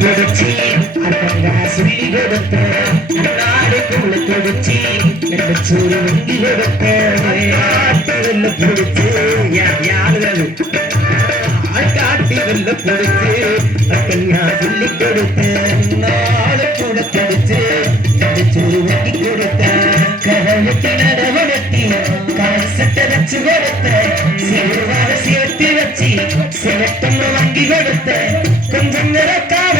பிடிச்சி அக்கா சொல்லி கொடுத்த நாடு கூட பிடிச்சி ரெண்டு சூடு வங்கி கொடுத்த வெள்ள பிடிச்சு யாரு காட்டி வெள்ள பிடிச்சு அக்கா சொல்லி கொடுத்த நாடு கூட பிடிச்சு ரெண்டு சூடு வங்கி கொடுத்த கதவுக்கு நடவடிக்கை காசத்தை வச்சு கொடுத்த சிறுவார சேர்த்து வச்சு சிவத்தன்னு வங்கி கொடுத்த கொஞ்சம் நிறக்காத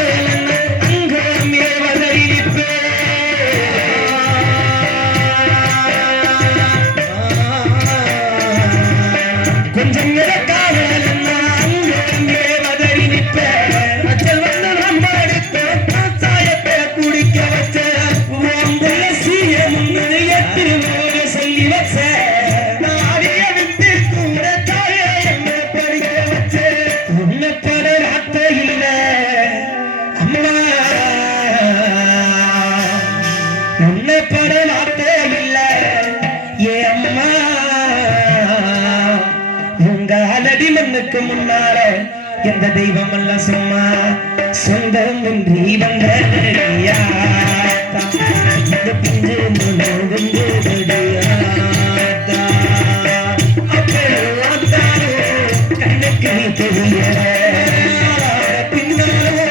அங்க மேவதறிப்பே கொஞ்சம் நிறக்காத அங்க மேவதறிப்ப அச்சல் வந்து நம்ம எடுத்த சாயத்தை குடிக்க வச்ச சீய முன்னணி எட்டு சொல்லி வச்ச மண்ணுக்கு முன்னால எந்த தெய்வம் அல்ல சும்மா சொந்தம் இன்றி வந்த கண்ணுக்கு தெரிய பின்னாலோ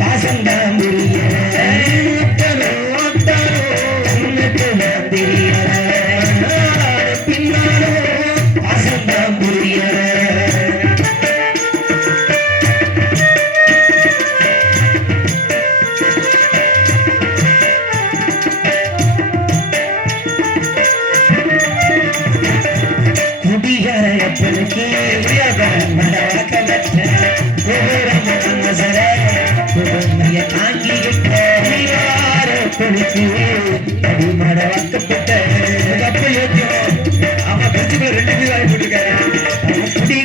பாசந்தான் புரிய கண்ணுக்கு தெரிய பின்னாலோ பாசந்தான் புரிய அடிமட வாக்கப்பட்ட அவன் பிரச்சனை ரெண்டு பேர் குடிகாரனுக்கு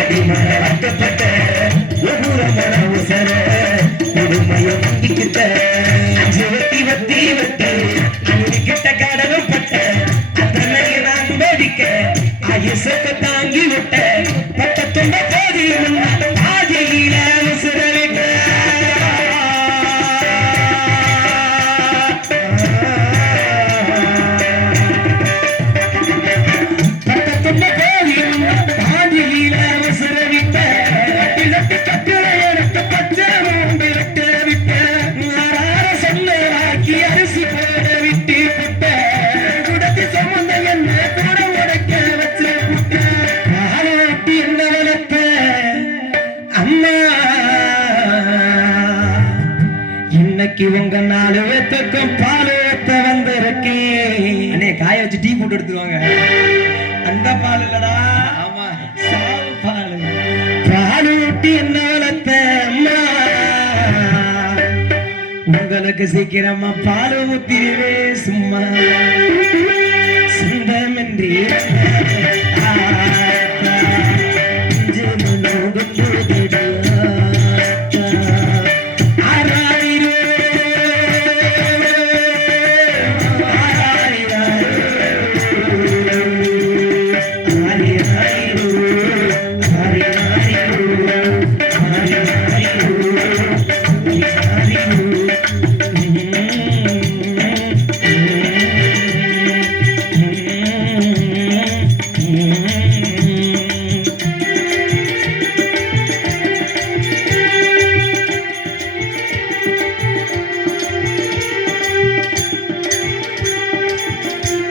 அடிமட வாக்கப்பட்ட ஒவ்வொரு மன உசர உடுமைய வங்கிக்கிட்ட வட்டி வட்டி வட்டி அன்னிக்கிட்ட கடவுப்பட்ட அதனை நான் வேடிக்க ஐயசத்தை தாங்கி விட்ட பட்டத்தொண்ட போதியும் ஆதியில உசுரவிட்ட உங்க நாலு பேத்துக்கும் பால் ஊத்த வந்திருக்கேன். காய வச்சு டீ போட்டு எடுத்துருவாங்க. அந்த பால் இல்லடா, ஆமா பால். பால் ஊட்டி என்ன வளர்த்த அம்மா, உங்களுக்கு சீக்கிரமா பால் ஊத்திடுவே சும்மா சொந்தமின்றி